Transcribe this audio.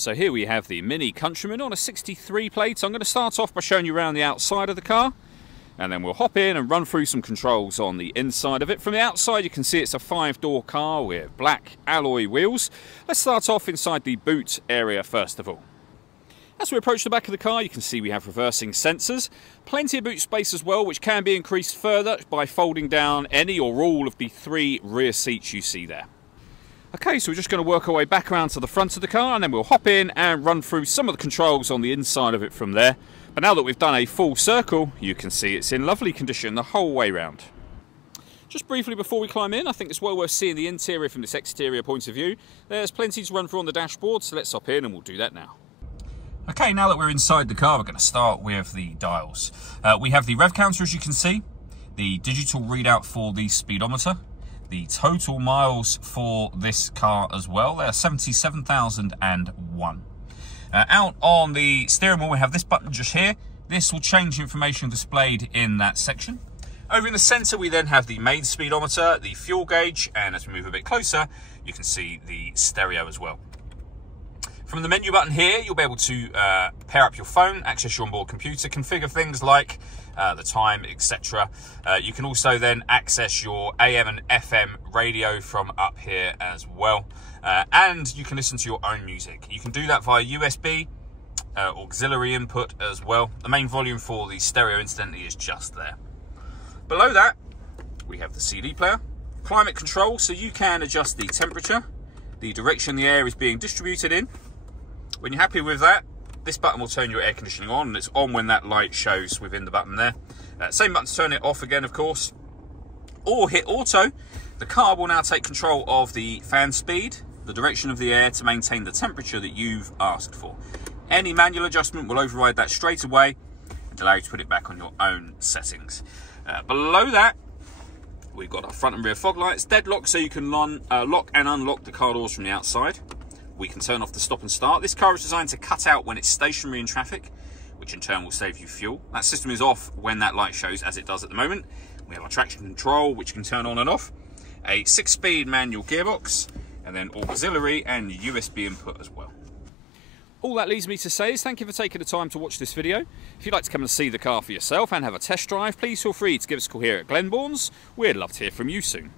So here we have the Mini Countryman on a 63 plate. I'm going to start off by showing you around the outside of the car, and then we'll hop in and run through some controls on the inside of it. From the outside you can see it's a 5-door car with black alloy wheels. Let's start off inside the boot area first of all. As we approach the back of the car, you can see we have reversing sensors. Plenty of boot space as well, which can be increased further by folding down any or all of the 3 rear seats you see there. Okay, so we're just going to work our way back around to the front of the car, and then we'll hop in and run through some of the controls on the inside of it from there. But now that we've done a full circle, you can see it's in lovely condition the whole way round. Just briefly before we climb in, I think it's well worth seeing the interior from this exterior point of view. There's plenty to run through on the dashboard, so let's hop in and we'll do that now. Okay, now that we're inside the car, we're going to start with the dials. We have the rev counter, as you can see, the digital readout for the speedometer, the total miles for this car as well. They're 77,001. Out on the steering wheel, we have this button just here. This will change information displayed in that section. Over in the centre, we then have the main speedometer, the fuel gauge, and as we move a bit closer, you can see the stereo as well. From the menu button here, you'll be able to pair up your phone, access your onboard computer, configure things like the time, etc. You can also then access your AM and FM radio from up here as well. And you can listen to your own music. You can do that via USB, auxiliary input as well. The main volume for the stereo, incidentally, is just there. Below that, we have the CD player, climate control, so you can adjust the temperature, the direction the air is being distributed in. When you're happy with that, this button will turn your air conditioning on, and it's on when that light shows within the button there. Same button to turn it off again, of course. Or hit auto. The car will now take control of the fan speed, the direction of the air to maintain the temperature that you've asked for. Any manual adjustment will override that straight away and allow you to put it back on your own settings. Below that, we've got our front and rear fog lights, deadlock, so you can lock and unlock the car doors from the outside. We can turn off the stop and start. This car is designed to cut out when it's stationary in traffic, which in turn will save you fuel. That system is off when that light shows, as it does at the moment. We have our traction control, which can turn on and off, a 6-speed manual gearbox, and then auxiliary and USB input as well. All that leaves me to say is thank you for taking the time to watch this video. If you'd like to come and see the car for yourself and have a test drive, please feel free to give us a call here at Glenbourne's. We'd love to hear from you soon.